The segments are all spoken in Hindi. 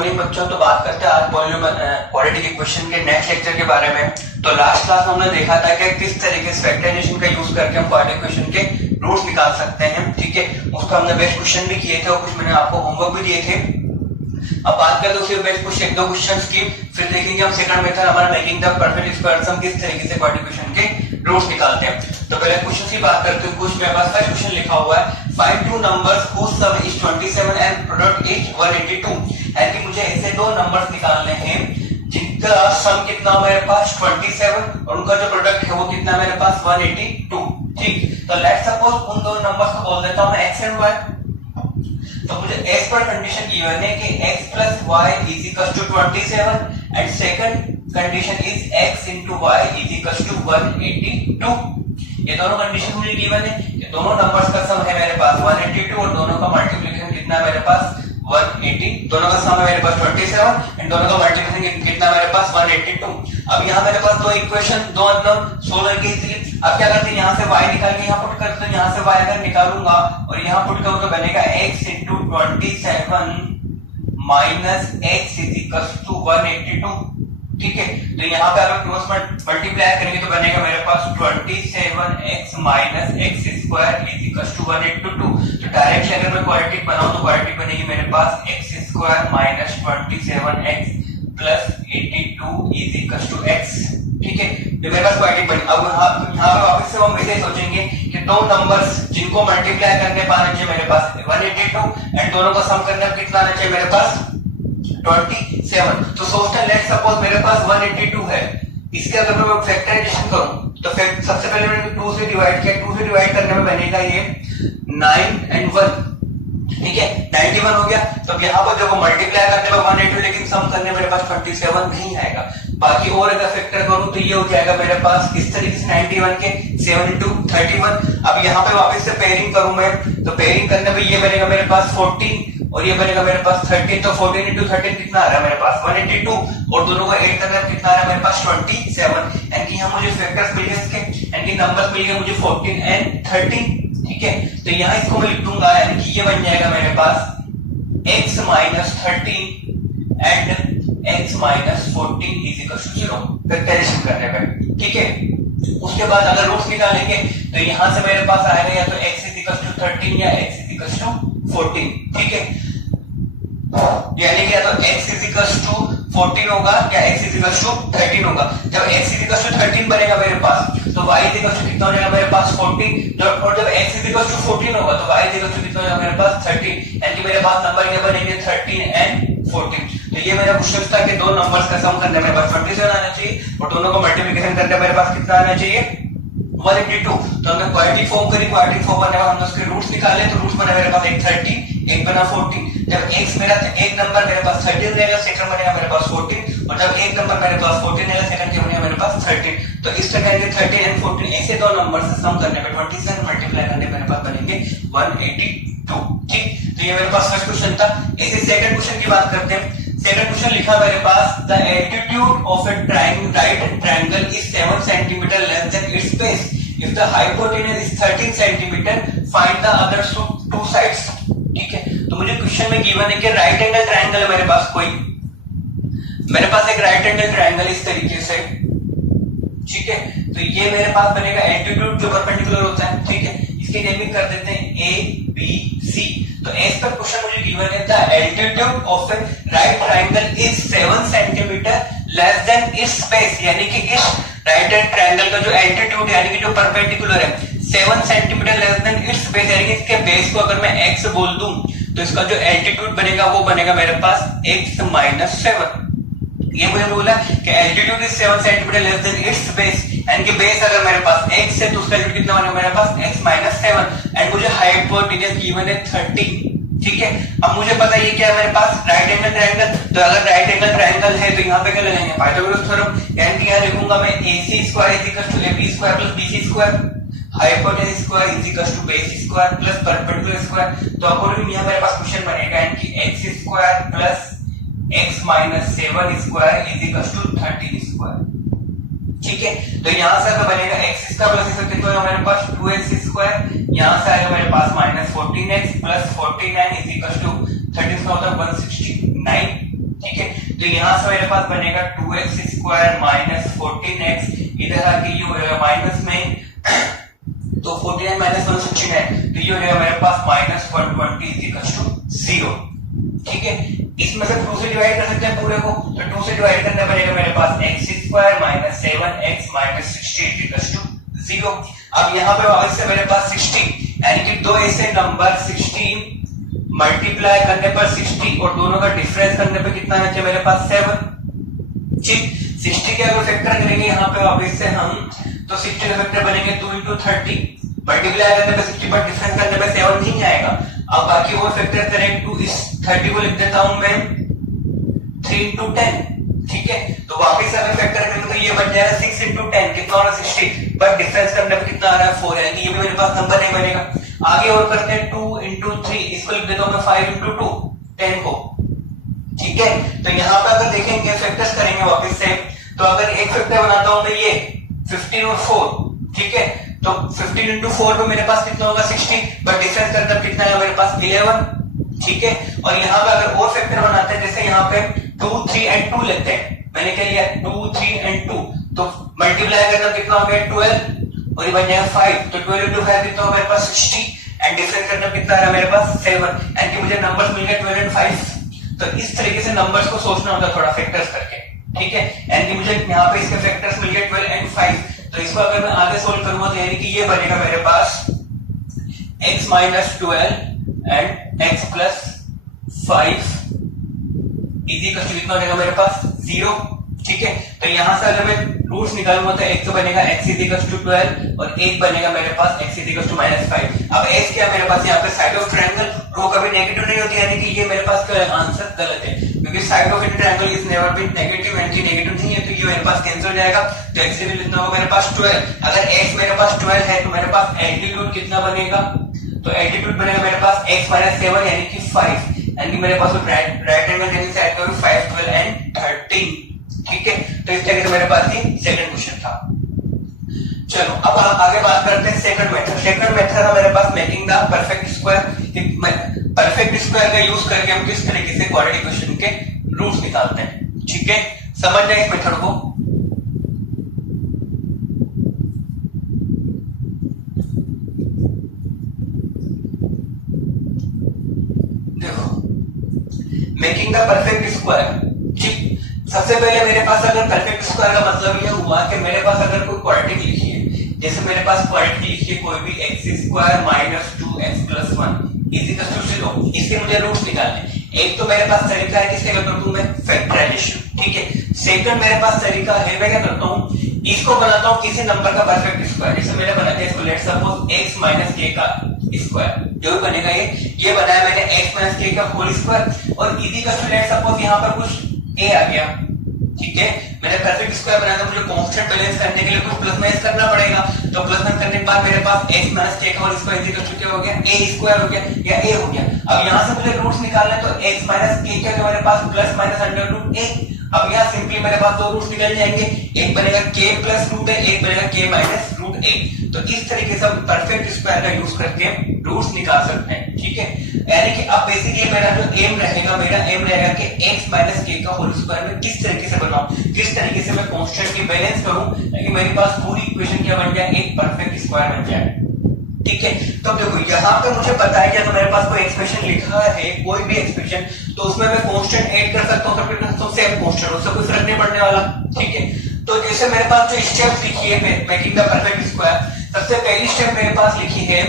बच्चों, तो बात करते हैं आज क्वाड्रेटिक इक्वेशन के नेक्स्ट लेक्चर के बारे में। तो लास्ट क्लास में हमने देखा था कि किस तरीके से फैक्टराइजेशन का यूज करके हम क्वाड्रेटिक इक्वेशन के रूट्स निकाल सकते हैं। ठीक है, उसका हमने बेस्ट क्वेश्चन भी किए थे और कुछ मैंने आपको होमवर्क भी दिए थे। अब बात करते हैं उसी बेस्ट कुछ एक दो क्वेश्चंस की, फिर देखेंगे हम सेकंड मेथड हमारा मेकिंग द परफेक्ट स्क्वायर्स, हम किस तरीके से क्वाड्रेटिक इक्वेशन के रूट्स निकालते हैं। तो पहले क्वेश्चन की बात करते हैं। कुछ मेरे पास फर्स्ट क्वेश्चन लिखा हुआ है, find two numbers whose sum is 27 and product is 182। है कि मुझे ऐसे दो नंबर्स निकालने हैं जिनका सम कितना मेरे पास 27 और उनका जो प्रोडक्ट है वो कितना मेरे पास 182। ठीक, तो लेट्स सपोज उन दो नंबर्स को बोल देता हूं मैं x एंड y। तो मुझे एज पर कंडीशन गिवन है कि x plus y is equal to 27 and second condition is x into y is equal to 182। ये दोनों कंडीशन मुझे गिवन है कि दोनों नंबर्स का सम है मेरे पास 182 और दोनों का मल्टीप्लिकेशन कितना है मेरे पास 180। दोनों का सम है मेरे पास 27 एंड दोनों का मल्टीप्लिकेशन कितना मेरे पास 182। अब यहाँ मेरे पास दो इक्वेशन दो अननोन 16 की थी। अब क्या करते हैं, यहाँ से y निकाल के यहाँ पुट करते हैं। यहाँ से y अगर निकालूंगा और यहाँ पुट करूँ तो बनेगा x into 27 minus x is equal to 182। ठीक है, तो यहाँ पे अगर क्रॉस मल्टीप्लाई करेंगे तो बनेगा मेरे पास 27x minus x square is equal to 182। तो डायरेक्टली अगर मैं क्वाड्रेटिक बनाऊं तो क्वाड्रेटिक बनेगी मेरे पास x square minus 27x plus 82 is equal to x। ठीक है, तो मेरे पास क्वाड्रेटिक बनी। अब यहाँ पे वापस से हम वैसे ही सोचेंगे कि दो नंबर्स जिनको मल्टीप्लाई करने पर आना चाहिए मेरे पास 182 एंड दोनों का सम करने पर कितना आना चाहिए मेरे पास 27। तो सोचते हैं लेट्स सपोज मेरे पास 182 है, इसके अगर मैं फैक्टराइजेशन करूं तो सबसे पहले मैंने 2 से डिवाइड किया। 2 से डिवाइड करने में बनेगा ये 9 एंड 1। ठीक है, 91 हो गया। तो यहाँ पर जब मल्टीप्लाई करने में 182 लेकिन सम करने मेरे पास 27 नहीं आएगा। बाकी और अगर फैक्टर करूं तो ये हो जाएगा मेरे पास इस तरीके से 91 के 7 into 31। अब यहाँ पे वापस से पेयरिंग करूं मैं तो पेयरिंग करने में ये बनेगा मेरे पास 14 और ये बनेगा मेरे पास 13। तो 14 into 13 कितना आ रहा है मेरे पास 182 और दोनों का ऐड करने में कितना आ रहा है मेरे पास 27। यानी कि यहाँ मुझे फैक्टर्स मिल गए इसके, यानी कि नंबर्स मिल गए मुझे 14 एंड 13। ठीक है, तो यहाँ इसको मैं लिख दूंगा, यानी कि ये बन जाएगा मेरे पास x minus 13 and x minus 14 is equal to 0 factorisation करने पर। ठीक है, उसके बाद अगर रूट्स निकालेंगे तो यहाँ से मेरे पास आएगा या तो x इज इक्वल टू 13 या x इज इक्वल टू 14। ठीक है, यानी कि या तो x इज इक्वल टू 14 होगा या x इज इक्वल टू 13 होगा। जब x इज इक्वल टू 13 बनेगा मेरे पास तो y इज इक्वल टू कितना हो जाएगा मेरे पास 14। और जब x इज इक्वल टू 14 होगा तो y इज इक्वल टू कितना हो जाएगा मेरे पास 13। यानी कि मेरे पास नंबर ये बनेंगे 13 एंड 14। तो ये मेरा क्वेश्चन था कि दो नंबर्स का सम करने मेरे पास 27 आना चाहिए और दोनों का मल्टीप्लिकेशन करने मेरे पास कितना आना चाहिए 182। तो हमने क्वाड्रेटिक फॉर्म करी। क्वाड्रेटिक फॉर्म बनने के बाद हमने उसके रूट्स निकाले। तो रूट्स बने मेरे पास एक 30 एक बना 14। जब x मेरा एक नंबर मेरे पास 13 रहेगा, सेकंड बनेगा मेरे पास 14 और जब एक नंबर मेरे पास 14 रहेगा, सेकंड के बनेगा मेरे पास 13। तो इस तरह के 13 एंड 14 ऐसे दो नंबर से सम करने पे 27 मल्टीप्लाई करने पे मेरे पास बनेंगे 182। ठीक, तो ये मेरे पास फर्स्ट क्वेश्चन था। इसी सेकंड क्वेश्चन की बात करते हैं। सेकंड क्वेश्चन लिखा मेरे पास, the altitude of a right triangle is 7 centimetre less than its base. If the hypotenuse is 13 centimeter, find the other two sides। ठीक है, तो मुझे क्वेश्चन में गिवन है कि राइट एंगल ट्रायंगल है मेरे पास कोई। मेरे पास एक राइट एंगल ट्रायंगल इस तरीके से। ठीक है, तो ये मेरे पास बनेगा एल्टीट्यूड जो परपेंडिकुलर होता है। ठीक है, इसकी नेमिंग कर देते हैं A B C। तो एज पर क्वेश्चन मुझे गिवन है, the altitude of a right triangle is 7 centimetre less than its base. यानी कि इस राइट हैंड ट्रायंगल का जो एल्टीट्यूड यानी कि जो परपेंडिकुलर है 7 centimetre less than its base, यानी कि इसके बेस को अगर मैं x बोल दूं तो इसका जो एल्टीट्यूड बनेगा वो बनेगा मेरे पास x माइनस 7। ये मुझे बोला कि altitude is 7 centimetre less than its base, यानी कि बेस अगर मेरे पास x है तो उसका एल्टीट्यूड कितना बनेगा मेरे पास x माइनस 7 एंड मुझे हाइपोटेन्यूज गिवन है 30। ठीक है, अब मुझे पता है ये क्या है मेरे पास राइट एंगल ट्रायंगल। तो अगर राइट एंगल ट्रायंगल है तो यहाँ पे क्या लगाएंगे पाइथागोरस थ्योरम। यानी कि यहाँ लिखूंगा मैं AC square is equal to AB square plus BC square, hypotenuse square is equal to base square plus perpendicular square. तो अकॉर्डिंगली यहाँ मेरे पास क्वेश्चन बनेगा, यानी कि x square plus x minus 7 square is equal to 13 square. ठीक है, तो यहाँ से बनेगा x स्क्वायर प्लस इसका कितना होगा मेरे पास 2x स्क्वायर। यहाँ से आएगा मेरे पास minus 14x plus 49 is equal to 13 का होता है 169। तो यहाँ से मेरे पास बनेगा 2x स्क्वायर माइनस 14x, इधर आके ये हो जाएगा माइनस में, तो 49 माइनस 116 है, तो ये हो जाएगा मेरे पास माइनस 120 इक्वल्स टू 0। ठीक है, इसमें से 2 से डिवाइड कर सकते हैं पूरे को, तो 2 से डिवाइड करना पड़ेगा मेरे पास x square minus 7x minus 60 equals to 0। अब यहाँ पे वापस से मेरे पास 60, यानी कि दो ऐसे नंबर 60 मल्टीप्लाई करने पर 60 और दोनों का डिफरेंस करने पे कितना है मेरे पास 7। ठीक, 60 के अगर फैक्टर करेंगे यहाँ पे वापस से हम, तो 60 का फैक्टर बनेंगे 2 into 30, मल्टीप्लाई करने पे 60 पर डिफरेंस करने पे 7 नहीं आएगा। अब बाकी वो फैक्टर करें, तो इस 30 को लिख देता हूं मैं 3 into 10। ठीक है, तो वापस अगर फैक्टर करेंगे तो ये बन जाएगा 6 into 10, कितना होगा 60, पर डिफरेंस करने पे कितना आ रहा है 4, यानी कि ये भी मेरे पास नंबर नहीं बनेगा। आगे और करते हैं 2 into 3, इसको लिख देता हूं मैं 5 into 2, 10 को। ठीक है, तो यहाँ पे अगर देखेंगे फैक्टर्स करेंगे वापस से, तो अगर एक फैक्टर बनाता हूं मैं ये 15 और 4, ठीक है, तो 15 into 4 में मेरे पास कितना होगा 60, पर डिफरेंस करने पे कितना है मेरे पास 11। ठीक है, और यहाँ पे अगर और फैक्टर बनाते हैं, जैसे यहाँ पे 2, 3 and 2 लेते हैं, मैंने क्या लिया 2, 3 and 2, तो मल्टीप्लाई करना कितना हो गया 12 और ये बन जाएगा 5, तो 12 into 5 कितना होगा मेरे पास 60 एंड डिफरेंस करना कितना आ रहा है मेरे पास 7, यानी कि मुझे नंबर्स मिल गए 12 and 5। तो इस तरीके से नंबर्स को सोचना होता है थोड़ा फैक्टर्स करके। ठीक है, यानी कि मुझे यहाँ पे इसके फैक्टर्स मिल गए 12 and 5, तो इसको अगर मैं आगे सोल्व करूंगा तो यानी कि ये बनेगा मेरे पास x minus 12 and x plus 5 easy का कितना हो जाएगा मेरे पास 0। ठीक है, तो यहां से अगर मैं रूट्स निकालूंगा तो एक तो बनेगा x इज इक्वल टू 12 और एक बनेगा मेरे पास x इज इक्वल टू -5। अब x क्या मेरे पास यहाँ पे साइड ऑफ ट्रायंगल, रो कभी नेगेटिव नहीं होती, यानी कि ये मेरे पास क्या आंसर गलत है, क्योंकि side of triangle is never been negative, यानी कि नेगेटिव नहीं है, तो ये मेरे पास कैंसिल हो जाएगा। तो x इज कितना होगा मेरे पास 12, अगर x मेरे पास 12 है तो मेरे पास एल्टीट्यूड कितना बनेगा, तो एल्टीट्यूड बनेगा मेरे पास x माइनस 7 यानी कि 5, यानी कि मेरे पास राइट एंगल जैसे साइड का 5, 12 एंड 13। ठीक है, तो इस तरीके से मेरे पास ये सेकंड क्वेश्चन था। चलो अब हम आगे बात करते हैं सेकंड मेथड। सेकंड मेथड है मेरे पास making the perfect square. Perfect square का यूज करके हम किस तरीके से क्वाड्रेटिक क्वेश्चन के रूट्स निकालते हैं। ठीक है, समझ जाए इस मेथड को। Making the perfect square. ठीक, सबसे पहले मेरे पास अगर परफेक्ट स्क्वायर का मतलब यह हुआ कि मेरे पास अगर कोई क्वाड्रेटिक लिखी है, जैसे मेरे पास क्वाड्रेटिक लिखी है कोई भी x square minus 2x plus 1 is equal to 0, इसके मुझे रूट्स निकालने। एक तो मेरे पास तरीका है किससे करता हूं मैं फैक्टराइजेशन। ठीक है, सेकंड मेरे पास तरीका है मैं क्या करता हूं, इसको बनाता हूं किसी नंबर का परफेक्ट स्क्वायर। जैसे मैंने बनाया इसको let suppose x minus k का स्क्वायर, जो भी बनेगा ये बनाया मैंने x माइनस k का होल स्क्वायर, और इजी का लेट सपोज यहां पर कुछ a आ गया। ठीक है, मैंने परफेक्ट स्क्वायर बनाया तो मुझे कांस्टेंट बैलेंस करने के लिए कुछ प्लस माइनस करना पड़ेगा, तो प्लस माइनस करने के बाद मेरे पास x माइनस k का whole square is equal to क्या हो गया a स्क्वायर हो गया या a हो गया। अब यहां से मुझे रूट्स निकालना है, तो x माइनस k क्या मेरे पास plus minus under root a। अब यहाँ सिंपली मेरे पास दो रूट्स निकल जाएंगे, एक बनेगा k प्लस रूट a, एक बनेगा k माइनस रूट a। तो इस तरीके से हम परफेक्ट स्क्वायर का यूज करके रूट्स निकाल सकते हैं। ठीक है, यानी कि अब बेसिकली मेरा जो एम रहेगा कि x माइनस k का होल स्क्वायर में किस तरीके से बनाऊं, किस तरीके से मैं कांस्टेंट की बैलेंस करूं, ताकि मेरे पास पूरी इक्वेशन क्या बन जाए, एक परफेक्ट स्क्वायर बन जाए। ठीक है, तो देखो यहाँ पे मुझे पता है कि तो मेरे पास कोई एक्सप्रेशन लिखा है, कोई भी एक्सप्रेशन, तो उसमें मैं कांस्टेंट ऐड कर सकता हूँ, तो फिर तो सेम कांस्टेंट, उससे कोई फर्क नहीं पड़ने वाला। ठीक है, तो जैसे मेरे पास जो स्टेप्स लिखी है मेकिंग द परफेक्ट स्क्वायर, सबसे पहली स्टेप मेरे पास लिखी है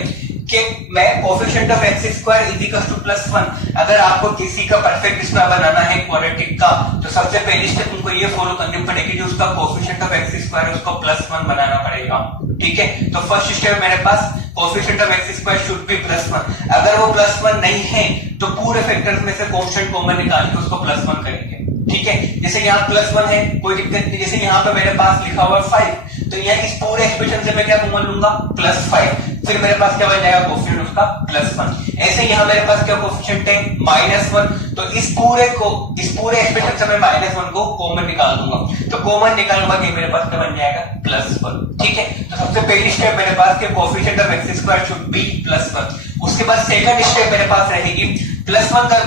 कि मैं coefficient of x square is equal to +1। अगर आपको किसी का परफेक्ट स्क्वायर बनाना है क्वाड्रेटिक का, तो सबसे पहली स्टेप उनको ये फॉलो करनी पड़ेगी, जो उसका कोएफिशिएंट ऑफ x स्क्वायर है उसको +1 बनाना पड़ेगा। ठीक है, तो फर्स्ट स्टेप मेरे पास coefficient of x square should be +1। अगर वो +1 नहीं है तो पूरे फैक्टर्स में से कांस्टेंट कॉमन निकाल के उसको +1 करेंगे। ठीक है, जैसे यहाँ +1 है कोई दिक्कत नहीं, जैसे यहाँ पे मेरे पास लिखा हुआ 5, तो यहाँ इस पूरे एक्सप्रेशन से मैं क्या कॉमन लूंगा +5, फिर मेरे पास क्या बन जाएगा कोएफिशिएंट उसका +1। ऐसे यहाँ मेरे पास क्या कोएफिशिएंट है -1, तो इस पूरे एक्सप्रेशन से मैं -1 को कॉमन निकाल दूंगा, तो कॉमन निकालूंगा कि मेरे पास क्या बन जाएगा +1। ठीक है, तो सबसे पहली स्टेप मेरे पास के coefficient of x square should be +1। उसके बाद सेकंड स्टेप मेरे पास रहेगी +1 का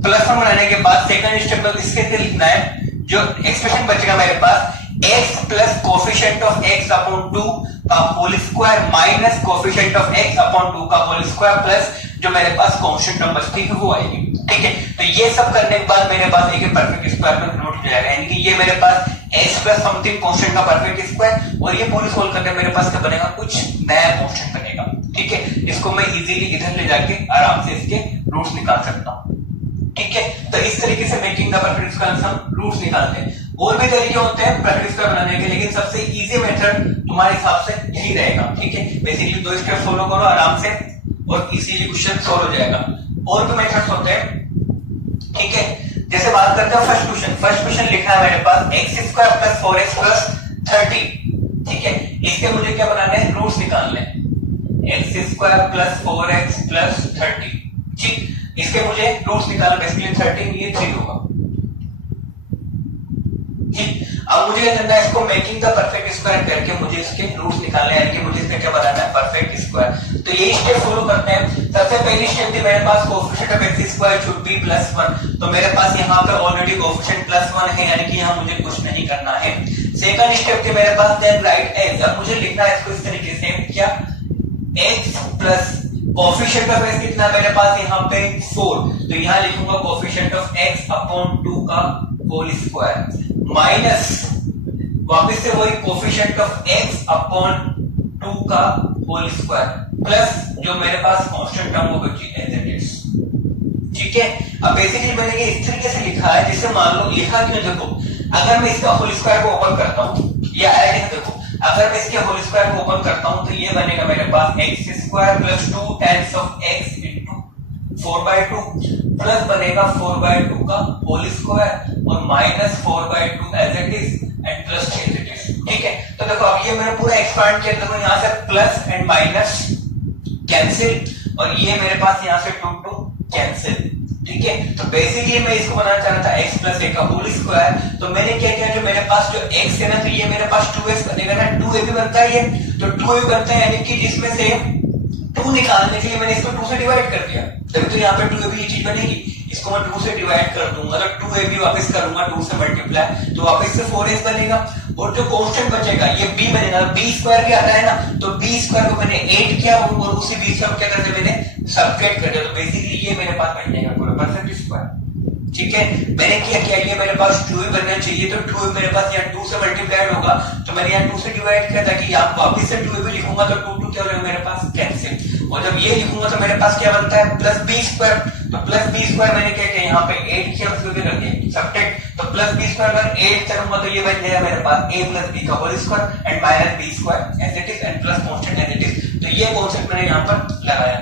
+1 बनाने के बाद सेकंड स्टेप में इसके लिए लिखना है, जो एक्सप्रेशन बचेगा मेरे पास x plus coefficient of x upon 2 का whole square minus coefficient of x upon 2 का होल स्क्वायर प्लस जो मेरे पास कांस्टेंट नंबर थी वो आएगी। ठीक है, तो ये सब करने के बाद मेरे पास एक परफेक्ट स्क्वायर में कन्वर्ट हो जाएगा, यानी कि ये मेरे पास x प्लस समथिंग कांस्टेंट का परफेक्ट स्क्वायर, और ये पूरी सोल्व करके मेरे पास क्या बनेगा, कुछ नया कांस्टेंट बनेगा। ठीक है, इसको मैं इजीली इधर ले जाके आराम से इसके रूट्स निकाल सकता हूं। ठीक है, तो इस तरीके से मेकिंग द परफेक्ट स्क्वायर हम रूट्स निकालते हैं। और भी तरीके होते हैं परफेक्ट स्क्वायर बनाने के, लेकिन सबसे इजी मेथड तुम्हारे हिसाब से यही रहेगा। ठीक है, बेसिकली 2 स्टेप फॉलो करो आराम से और इजीली क्वेश्चन सॉल्व हो जाएगा। और भी मेथड्स होते हैं। ठीक है, जैसे बात करते हैं फर्स्ट क्वेश्चन। फर्स्ट क्वेश्चन लिखा है मेरे पास x square plus 4x plus 30। ठीक है, इसके मुझे क्या बनाने हैं, रूट्स निकालने हैं। x square plus 4x plus 30। ठीक, इसके मुझे रूट्स निकालना, बेसिकली 13 ये 3 होगा। ठीक, अब मुझे क्या करना है, इसको मेकिंग द परफेक्ट स्क्वायर करके मुझे इसके रूट्स निकालने हैं, यानी कि मुझे इसका क्या बनाना है, परफेक्ट स्क्वायर। तो ये स्टेप फॉलो करते हैं। सबसे पहली स्टेप थी मेरे पास coefficient of x square should be +1, तो मेरे पास यहाँ पे ऑलरेडी कोएफिशिएंट +1 है, यानी कि यहाँ मुझे कुछ नहीं करना है। सेकंड स्टेप थी मेरे पास देन राइट x, अब मुझे लिखना है इसको इस तरीके से, क्या x plus coefficient of x कितना है मेरे पास यहाँ पे 4, तो यहाँ लिखूंगा कोएफिशिएंट ऑफ x अपॉन 2 का होल स्क्वायर माइनस वापस से वही कोएफिशिएंट ऑफ x अपॉन 2 का होल स्क्वायर प्लस जो मेरे पास कांस्टेंट टर्म वो बची एज इट इज। ठीक है, अब बेसिकली मैंने ये इस तरीके से लिखा है, जिससे मान लो लिखा क्यों, देखो अगर मैं इसका होल स्क्वायर को ओपन करता हूं, ये ऐड है, देखो अगर मैं इसके होल स्क्वायर को ओपन करता हूं तो ये बनेगा मेरे पास x square plus 2 times of x into 4/2 plus बनेगा 4/2 का होल स्क्वायर और minus 4/2 as it is and plus as it is. ठीक है, तो देखो अब ये मैंने पूरा एक्सपांड किया, देखो यहां से प्लस एंड माइनस कैंसिल और ये मेरे पास यहां से 2 कैंसिल। ठीक है, तो बेसिकली मैं इसको बनाना चाह रहा था x प्लस a का होल स्क्वायर, तो मैंने क्या किया, जो मेरे पास जो x है ना, तो ये मेरे पास 2x बनेगा ना, 2a भी बनता है ये, तो 2a बनता है, यानी कि जिसमें से 2 निकालने के लिए मैंने इसको 2 से डिवाइड कर दिया, तभी तो यहाँ पे 2a भी ये चीज बनेगी। इसको मैं 2 से डिवाइड कर दूंगा, मतलब 2a भी वापस करूंगा 2 से मल्टीप्लाई, तो वापस से 4x बनेगा, और जो कांस्टेंट बचेगा ये b बनेगा। b स्क्वायर क्या आता है ना, तो b स्क्वायर को मैंने 8 किया और उसी b स्क्वायर को क्या करते मैंने सब्ट्रैक्ट कर दिया, तो बेसिकली ये मेरे पास बन जाएगा पूरा परफेक्ट स्क्वायर। ठीक है, मैंने क्या किया, ये मेरे पास 2 बनना चाहिए, तो 2 मेरे पास यहाँ 2 से मल्टीप्लाइड होगा, तो मैंने यहाँ 2 से डिवाइड किया ताकि आप वापस से 2 भी लिखूंगा तो 2 क्या हो जाएगा मेरे पास कैंसिल, और जब ये लिखूंगा तो मेरे पास क्या बनता है प्लस b स्क्वायर, तो प्लस b स्क्वायर मैंने क्या किया, यहाँ पे 8 किया उसको क्या कर दिया सब्ट्रैक्ट, तो प्लस b स्क्वायर अगर 8 करूंगा तो ये बन जाएगा मेरे पास a प्लस b का whole square and minus b square as it is and plus constant as it is, तो ये कांसेप्ट मैंने यहाँ पर लगाया।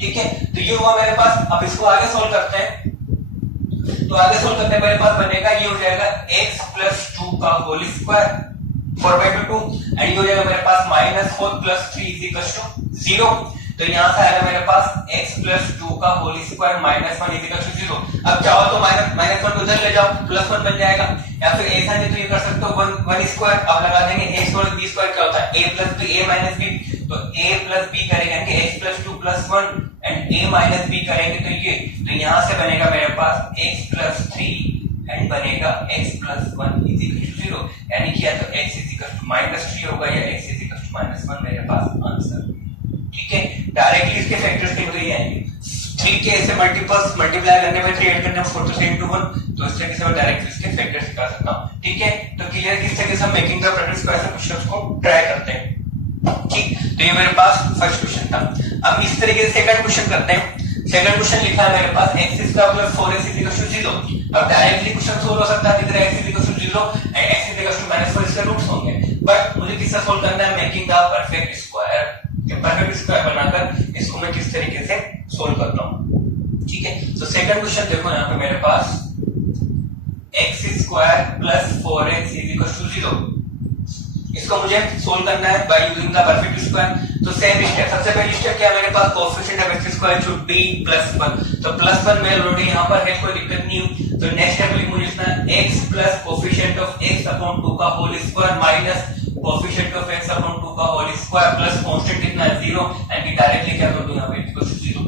ठीक है, तो ये हुआ मेरे पास। अब इसको आगे सोल्व करते हैं, तो आगे सोल्व करते हैं मेरे पास बनेगा, ये हो जाएगा x प्लस 2 का होल स्क्वायर 4/2 एंड ये हो जाएगा मेरे पास minus 4 plus 3 is equal to 0, तो यहां से आएगा मेरे पास x प्लस 2 का whole square minus 1 is equal to 0। अब चाहो तो माइनस 1 उधर ले जाओ, प्लस 1 बन जाएगा, या फिर ऐसा नहीं तो ये कर सकते हो 1 स्क्वायर, अब लगा देंगे a स्क्वायर b स्क्वायर क्या होता है a plus b a minus b, तो a प्लस b करेंगे यानी कि x plus 2 plus 1 and a minus b करेंगे तो ये, तो यहां से बनेगा मेरे पास x प्लस 3 एंड बनेगा x plus 1 is equal to 0, यानी कि या तो x is equal to minus 3 होगा या x is equal to minus 1 मेरे पास आंसर। ठीक है, डायरेक्टली इसके फैक्टर्स के लिए आएंगे, 3 के ऐसे मल्टीपल्स मल्टीप्लाई करने में 3 ऐड करने में 4 तो 3 into 1, तो इस तरीके से मैं डायरेक्टली इसके फैक्टर्स निकाल सकता हूं। ठीक है, तो क्लियर किस तरीके से हम मेकिंग द परफेक्ट स्क्वायर से क्वेश्चंस को ट्राई करते हैं। ठीक, तो ये मेरे पास फर्स्ट क्वेश्चन था। अब इस तरीके से सेकंड क्वेश्चन करते हैं। सेकंड क्वेश्चन लिखा है मेरे पास x square plus 4x is equal to 0। अब डायरेक्टली क्वेश्चन सोल्व हो सकता है किधर x is equal to 0 and x is equal to -4 इसके रूट्स होंगे, बट मुझे किससे सोल्व करना है, making the perfect square. Perfect square बनाकर इसको मैं किस तरीके से सोल्व करता हूं। ठीक है, तो सेकंड क्वेश्चन देखो यहाँ पे मेरे पास x square plus 4x is equal to 0, इसको मुझे सोल्व करना है by using the perfect square. तो सेम स्टेप, सबसे पहली स्टेप क्या है मेरे पास, coefficient of x square should be +1, तो +1 मैं ऑलरेडी यहां पर है, कोई दिक्कत नहीं है। तो नेक्स्ट स्टेप मुझे लिखना है x plus coefficient of x upon 2 का whole square minus coefficient of x upon 2 का होल स्क्वायर प्लस कांस्टेंट कितना है 0 एंड डायरेक्टली क्या कर दूं यहां पे इक्वल टू 0।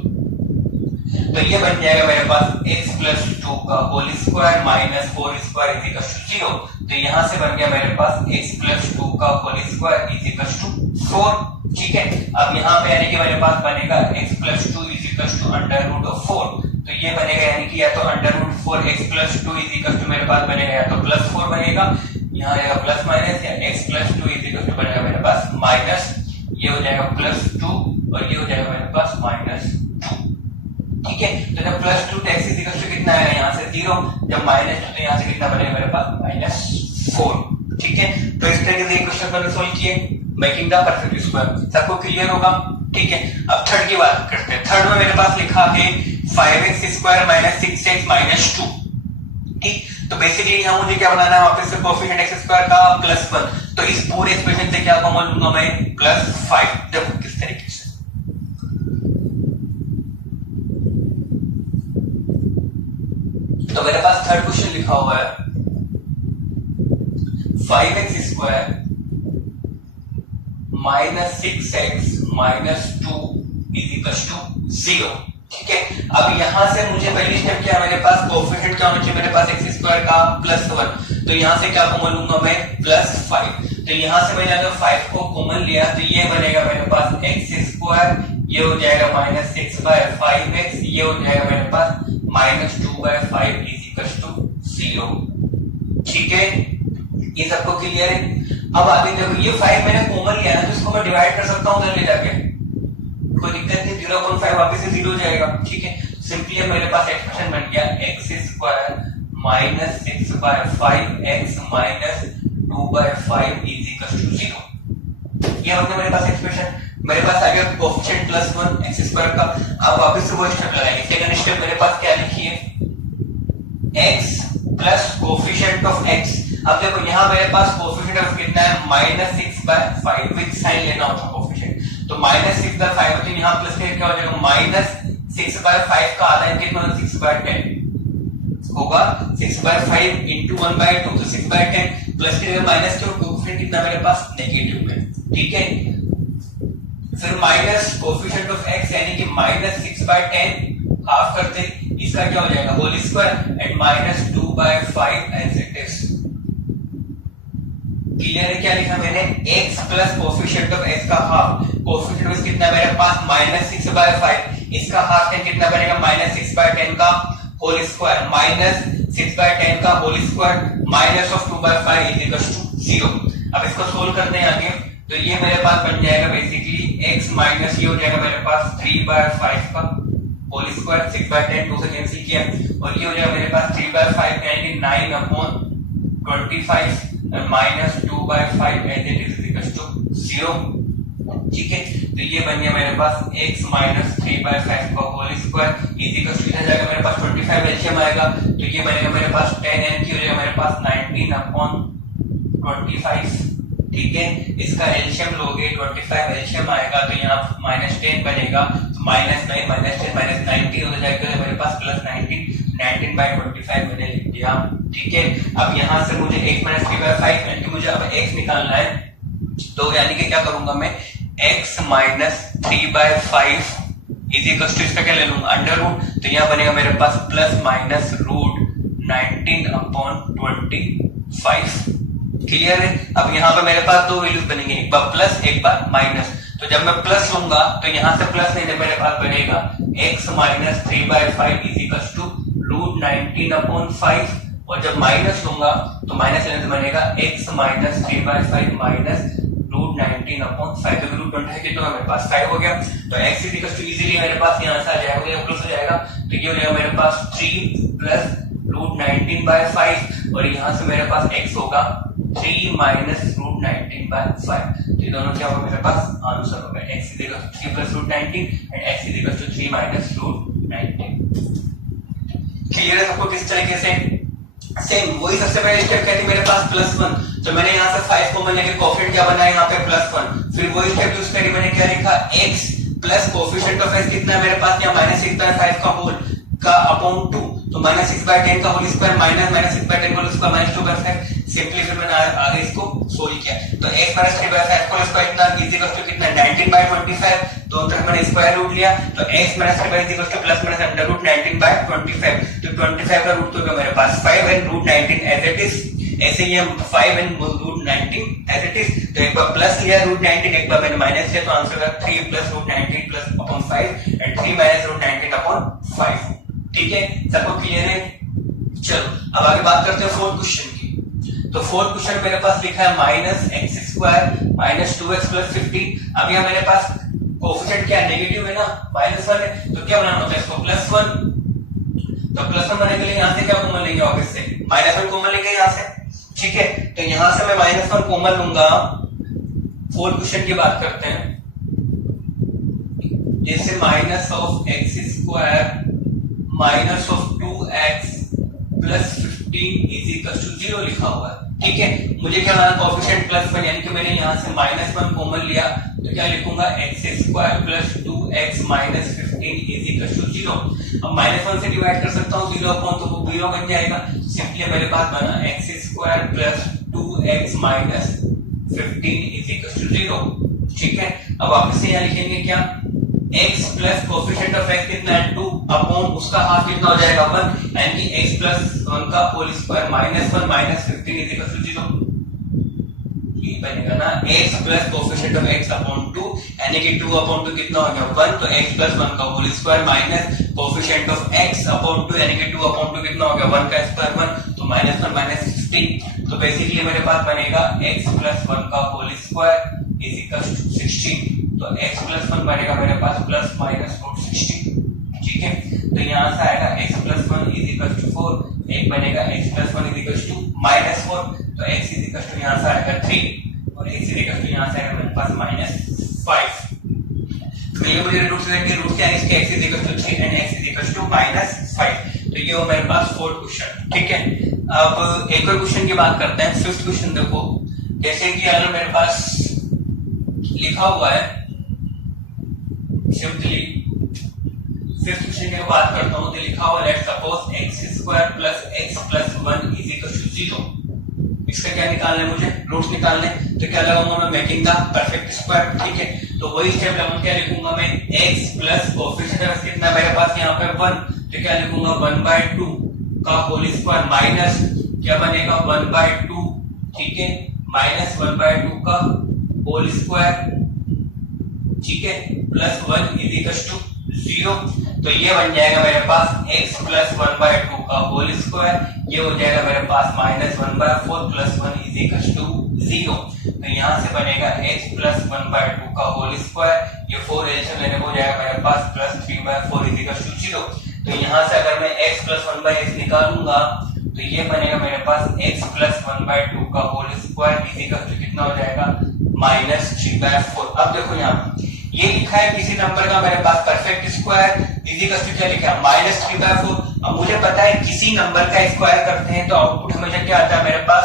तो ये बन जाएगा मेरे पास x प्लस 2 का whole square minus 4 square is equal to 0। तो यहां से बन गया मेरे पास x प्लस 2 का whole square is equal to 4। ठीक है, अब यहाँ पे यानी कि मेरे पास बनेगा x plus 2 is equal to under root of 4। तो ये बनेगा यानी कि या तो under root 4 x plus 2 is equal to मेरे पास बनेगा या तो प्लस 4 बनेगा, यहाँ रहेगा प्लस माइनस, या x plus 2 is equal to बनेगा मेरे पास माइनस, ये हो जाएगा प्लस 2 और ये हो जाएगा मेरे पास माइनस 2। ठीक है, तो जब प्लस 2 तो x इज इक्वल टू कितना आएगा यहाँ से 0, जब माइनस 2 तो यहाँ से कितना बनेगा मेरे पास माइनस 4। ठीक है, तो इस तरीके से इक्वेशन मैंने सॉल्व किए मेकिंग द परफेक्ट स्क्वायर। सबको क्लियर होगा? ठीक है, अब थर्ड की बात करते हैं। थर्ड में मेरे पास लिखा है 5x square minus 6x minus 2। ठीक, तो बेसिकली यहाँ मुझे क्या बनाना है वापस से कोएफिशिएंट x स्क्वायर का प्लस 1। तो इस पूरे एक्सप्रेशन से क्या कॉमन लूंगा मैं प्लस 5। देखो किस तरीके से, तो मेरे पास थर्ड क्वेश्चन लिखा हुआ है 5x square minus 6x minus 2 is equal to 0। ठीक है, अब यहां से मुझे पहली स्टेप क्या मेरे पास कोएफिशिएंट क्या होना चाहिए मेरे पास x स्क्वायर का प्लस 1। तो यहां से क्या कॉमन लूंगा मैं प्लस 5। तो यहां से मैंने अगर 5 को कॉमन लिया तो ये बनेगा मेरे पास x स्क्वायर, ये हो जाएगा माइनस 6/5x, ये हो जाएगा मेरे पास माइनस 2/5 इज इक्वल टू 0। ठीक है, ये सबको क्लियर है? अब आगे देखो ये 5 मैंने कॉमन लिया है तो इसको मैं डिवाइड कर सकता हूं उधर ले जाके, कोई दिक्कत नहीं, 0.5 वापस से 0 हो जाएगा। ठीक है, सिंपली मेरे पास एक्सप्रेशन बन गया x square minus 6/5x minus 2/5 is equal to 0। ये हो गया मेरे पास एक्सप्रेशन। मेरे पास आ गया कोएफिशिएंट प्लस 1 x स्क्वायर का। अब वापस से वो स्टेप लगाएंगे। सेकंड स्टेप मेरे पास क्या लिखिए x plus coefficient of x। अब देखो यहाँ मेरे पास कोएफिशिएंट ऑफ कितना है माइनस 6/5 विद साइन लेना होता है कोएफिशिएंट। तो माइनस 6/5 तो यहाँ प्लस क्या हो जाएगा माइनस 6/5 का आधा कितना 6/10 होगा 6/5 into 1/2 तो 6/10 प्लस के माइनस के कोएफिशिएंट कितना मेरे पास नेगेटिव है। ठीक है, फिर माइनस कोएफिशिएंट ऑफ x यानी कि माइनस 6/10 हाफ करते इसका क्या हो जाएगा whole square and minus 2/5 as it is. Clear है? क्या लिखा मैंने x plus coefficient of x का हाफ, कोएफिशिएंट ऑफ कितना मेरे पास माइनस 6/5, इसका हाफ है कितना बनेगा माइनस 6/10 का होल स्क्वायर माइनस 6/10 का whole square minus of 2/5 is equal to 0। अब इसको सोल्व करते हैं आगे, तो ये मेरे पास बन जाएगा बेसिकली x माइनस ये हो जाएगा मेरे पास 3/5 का होल स्क्वायर 6/10 2 से कैंसिल किया और ये हो जाएगा मेरे पास 3/5 यानी 9/25 minus 2/5 as it is equal to 0। ठीक है, तो ये बन गया मेरे पास x माइनस 3/5 का whole square is equal to इधर जाएगा मेरे पास 25 एलसीएम आएगा तो ये बनेगा मेरे पास 10n की हो जाएगा मेरे पास 19/25। ठीक है, इसका एलसीएम लोगे 25 एलसीएम आएगा तो यहाँ -10 बनेगा तो -9 -10 -19 हो जाएगा मेरे पास प्लस 19/25 मैंने लिख दिया। ठीक है, अब यहाँ से मुझे x - 3/5 यानी कि मुझे अब x निकालना है तो यानी कि क्या करूंगा मैं x - 3/5 इज इक्वल टू इसका क्या ले लूंगा अंडर रूट, तो यहाँ बनेगा मेरे पास प्लस माइनस रूट 19/25। क्लियर है? अब यहाँ पे मेरे पास दो वैल्यूज बनेंगे, एक बार प्लस एक बार माइनस। तो जब मैं प्लस लूंगा तो यहाँ से प्लस नहीं मेरे पास बनेगा x - 3/5 is equal to root 19/5 और जब माइनस लूंगा तो माइनस लेने से बनेगा x - 3/5 माइनस रूट 19/5 तो रूट 20 है कितना मेरे पास 5 हो गया तो x is equal to easily मेरे पास यहाँ से आ जाएगा प्लस हो जाएगा तो ये हो जाएगा मेरे पास 3 प्लस रूट 19/5 और यहाँ से मेरे पास x होगा 3 माइनस रूट 19/5 तो ये दोनों क्या होगा मेरे पास आंसर होगा x is equal to 3 plus root 19 and x is equal to 3 minus root 19। Clear है सबको किस तरीके से? सेम वही सबसे पहले स्टेप कहती है मेरे पास प्लस 1 तो मैंने यहाँ से 5 कॉमन लेके कोएफिशिएंट क्या बनाया यहाँ पे प्लस 1 फिर वही स्टेप यूज करी मैंने क्या लिखा x plus coefficient of x कितना है मेरे पास यहाँ -6/5 का होल का अपॉन 2 तो -6/10 का होल स्क्वायर माइनस -6/10 का होल स्क्वायर माइनस 2/5 सिंपली फिर मैंने आगे इसको सोल्व किया तो x - 3/5 का होल स्क्वायर इतना इज इक्वल टू कितना 19/25 तो दोनों तरफ मैंने स्क्वायर रूट लिया, तो x minus 3 equal to plus minus under root 19 by 25। तो 25 का रूट तो होगा मेरे पास 5 and root 19 as it is. ऐसे ही हम 5 and root 19 as it is. तो एक बार प्लस लिया रूट 19, एक बार मैंने माइनस लिया, तो आंसर होगा 3 plus root 19 plus upon 5 and 3 minus root 19 upon 5। ठीक है, सबको क्लियर है? चलो अब आगे बात करते हैं फोर्थ क्वेश्चन की। तो फोर्थ क्वेश्चन मेरे पास लिखा है minus x square minus 2x plus 15। अब यहाँ मेरे पास कोफिशिएंट क्या नेगेटिव है ना, -1 है, तो क्या बनाना होता है इसको +1। तो +1 बनाने के लिए यहाँ से क्या कॉमन लेंगे, ऑब्वियस से -1 कॉमन लेंगे यहाँ से। ठीक है, तो यहाँ से मैं -1 कॉमन लूंगा। फोर्थ क्वेश्चन की बात करते हैं, जैसे minus of x square minus of 2x plus 15 is equal to 0 लिखा हुआ है। ठीक है, मुझे क्या लाना, कोएफिशिएंट +1, यानी कि मैंने यहाँ से -1 कॉमन लिया, तो क्या लिखूंगा x square plus 2x minus 15 is equal to 0। अब -1 से डिवाइड कर सकता हूँ 0 अपॉन, तो वो 0 बन जाएगा। सिंपली मेरे पास बना x square plus 2x minus 15 is equal to 0। ठीक है, अब वापस से यहाँ लिखेंगे क्या, x plus coefficient of x कितना है 2 अपॉन उसका हाफ कितना हो जाएगा 1, यानी कि x प्लस 1 का whole square -1 minus 15 is equal to 0। ये बनेगा ना x plus coefficient of x upon 2, यानी कि 2 अपॉन 2 कितना हो गया 1, तो x प्लस 1 का whole square minus coefficient of x upon 2, यानी कि 2 अपॉन 2 कितना हो गया 1 का स्क्वायर 1, तो -1 माइनस 15। तो बेसिकली मेरे पास बनेगा x प्लस 1 का whole square is equal to 16। तो x प्लस 1 बनेगा मेरे पास प्लस माइनस रूट 16। ठीक है, तो यहाँ से आएगा x plus 1 is equal to 4, एक बनेगा x plus 1 is equal to -4, तो x इज इक्वल टू यहाँ से आएगा 3 और x इज इक्वल टू यहाँ से आएगा मेरे पास -5। तो ये मुझे रूट से रूट क्या है इसके, x is equal to 3 and x is equal to -5। तो ये हो मेरे पास फोर्थ क्वेश्चन। ठीक है, अब एक और क्वेश्चन की बात करते हैं, फिफ्थ क्वेश्चन। देखो जैसे कि अगर मेरे पास लिखा हुआ है, सिंपली फिफ्थ क्वेश्चन की बात करता हूं, तो लिखा हुआ let's suppose x square plus x plus 1 is equal to 0। इसका क्या निकालना है, मुझे रूट्स निकालने, तो क्या लगाऊंगा मैं, मेकिंग द परफेक्ट स्क्वायर। ठीक है, तो वही स्टेप लगाऊंगा, क्या लिखूंगा मैं, x प्लस कोएफिशिएंट कितना मेरे पास यहाँ पे 1, तो क्या लिखूंगा 1/2 का होल स्क्वायर माइनस क्या बनेगा 1/2। ठीक है, माइनस 1/2 का होल स्क्वायर, ठीक है, प्लस 1 इज इक्वल टू 0। तो ये बन जाएगा मेरे पास x प्लस 1/2 का होल स्क्वायर, ये हो जाएगा मेरे पास -1/4 प्लस 1 इज इक्वल टू 0। तो यहाँ से बनेगा x प्लस 1/2 का होल स्क्वायर, ये 4 एलसीएम लेने को जाएगा मेरे पास प्लस 3/4 इज इक्वल टू 0। तो यहाँ से अगर मैं x प्लस 1/x निकालूंगा, तो ये बनेगा मेरे पास x प्लस 1/2 का whole square is equal to कितना हो जाएगा -3/4। अब देखो यहाँ ये लिखा है किसी नंबर का मेरे पास perfect square is equal to क्या लिखा है -3/4। अब मुझे पता है किसी नंबर का स्क्वायर करते हैं तो आउटपुट हमेशा क्या आता है मेरे पास,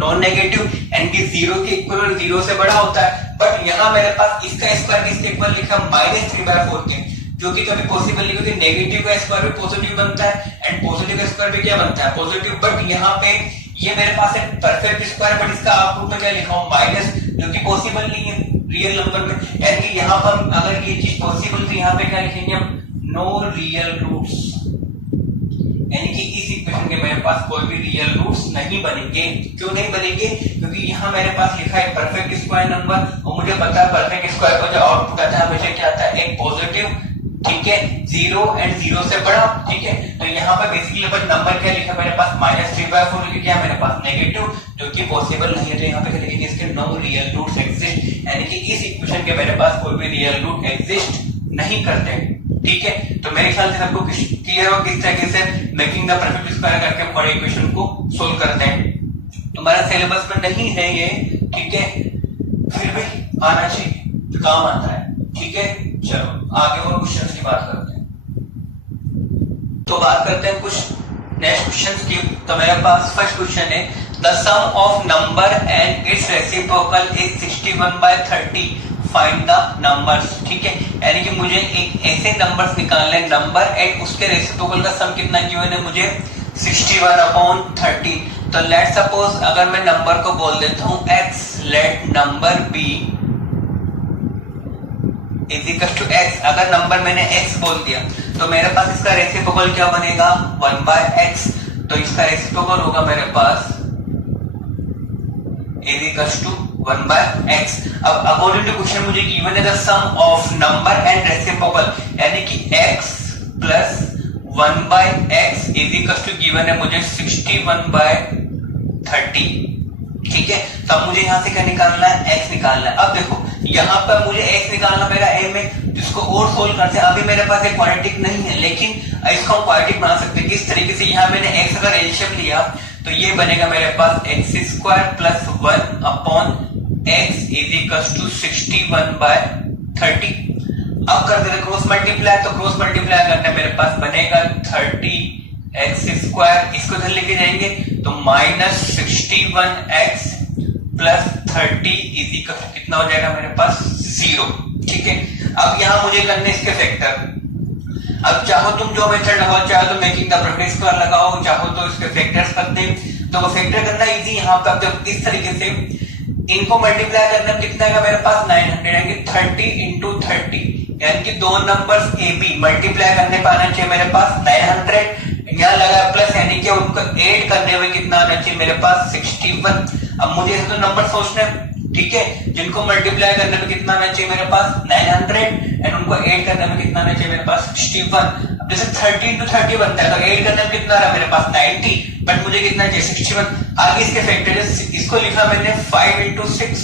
नॉन नेगेटिव, यानी कि 0 के इक्वल और 0 से बड़ा होता है। बट यहाँ मेरे पास इसका स्क्वायर किसके इक्वल लिखा -3/4 के, जो कि कभी पॉसिबल नहीं, क्योंकि नेगेटिव का स्क्वायर भी पॉजिटिव बनता है एंड पॉजिटिव का स्क्वायर भी क्या बनता है, पॉजिटिव। बट यहाँ पे ये मेरे पास एक परफेक्ट स्क्वायर, बट इसका आउटपुट में क्या लिखा हूं माइनस, जो कि पॉसिबल नहीं है रियल नंबर में। यानी कि यहाँ पर अगर ये चीज पॉसिबल थी, यहाँ पे क्या लिखेंगे हम, नो रियल रूट्स, यानी कि इस इक्वेशन के मेरे पास कोई भी रियल रूट्स नहीं बनेंगे। क्यों नहीं बनेंगे, क्योंकि यहाँ मेरे पास लिखा है परफेक्ट स्क्वायर नंबर, और मुझे पता है परफेक्ट स्क्वायर का जो आउटपुट आता है हमेशा क्या आता है, एक पॉजिटिव, ठीक है, 0 एंड 0 से बड़ा। ठीक है, तो यहाँ पर बेसिकली बट नंबर क्या लिखा मेरे पास -3/4, लिखा क्या मेरे पास नेगेटिव, जो कि पॉसिबल नहीं है। तो यहाँ पे लिखेंगे इसके नो रियल रूट्स एग्जिस्ट, यानी कि इस इक्वेशन के मेरे पास कोई भी रियल रूट एग्जिस्ट नहीं करते। ठीक है, तो मेरे ख्याल से सबको क्लियर हो किस तरीके से मेकिंग द परफेक्ट स्क्वायर करके हम बड़े इक्वेशन को सोल्व करते हैं। तुम्हारा सिलेबस में नहीं है ये, ठीक है, फिर भी आना चाहिए, काम आता है। ठीक है, चलो आगे और क्वेश्चंस की बात करते हैं। तो बात करते हैं कुछ नेक्स्ट क्वेश्चंस की। तो मेरे पास फर्स्ट क्वेश्चन है, the sum of number and its reciprocal is 61/30, find the numbers. ठीक है, यानी कि मुझे एक ऐसे नंबर्स निकालने, नंबर एंड उसके रेसिप्रोकल का सम कितना गिवन है मुझे 61/30। तो लेट सपोज अगर मैं नंबर को बोल देता हूं x, let number b is equal to x. अगर नंबर मैंने एक्स बोल दिया तो मेरे पास इसका रेसिप्रोकल क्या बनेगा 1/x। तो इसका रेसिप्रोकल होगा मेरे पास इज इक्वल टू 1/x। अब अकॉर्डिंग टू क्वेश्चन मुझे गिवन है the sum of number and reciprocal, यानी कि x plus 1/x is equal to given है मुझे 61/30। ठीक है, तो अब मुझे यहां से क्या निकालना है, x निकालना है। अब देखो यहाँ पर मुझे x निकालना मेरा m है, जिसको और सोल्व करते हैं। अभी मेरे पास एक क्वाड्रेटिक नहीं है, लेकिन इसको हम क्वाड्रेटिक बना सकते हैं। किस तरीके से, यहाँ मैंने x का एलसीएम लिया तो ये बनेगा मेरे पास x² plus 1/x is equal to 61/30। अब कर देते क्रॉस मल्टीप्लाई, तो क्रॉस मल्टीप्लाई करने मेरे पास बनेगा 30x², इसको इधर लेके जाएंगे तो minus 61x plus 30 is equal to कितना हो जाएगा मेरे पास 0। ठीक है, अब यहां मुझे करने इसके फैक्टर। अब चाहो तुम जो मेथड लगाओ, चाहो तो मेकिंग द प्रोडक्ट स्क्वायर लगाओ, चाहो तो इसके फैक्टर्स करते हैं। तो वो फैक्टर करना इजी यहाँ पे। अब इस तरीके से इनको मल्टीप्लाई करने में कितना है मेरे पास 900, यानी कि 30 इंटू 30, यानी कि दो नंबर्स ए बी मल्टीप्लाई करने पर आना चाहिए मेरे पास 900। यहाँ लगा प्लस, यानी कि उनको ऐड करने में कितना आना चाहिए मेरे पास 61। अब मुझे ऐसे तो नंबर सोचने, ठीक है, जिनको मल्टीप्लाई करने में कितना आना चाहिए मेरे पास 900 एंड उनको ऐड करने में कितना आना चाहिए मेरे पास 61। अब जैसे 30 इंटू 30 बनता है तो ऐड करने में कितना रहा मेरे पास 90, बट मुझे कितना चाहिए 61। आगे इसके फैक्टर, इसको लिखा मैंने 5 इंटू 6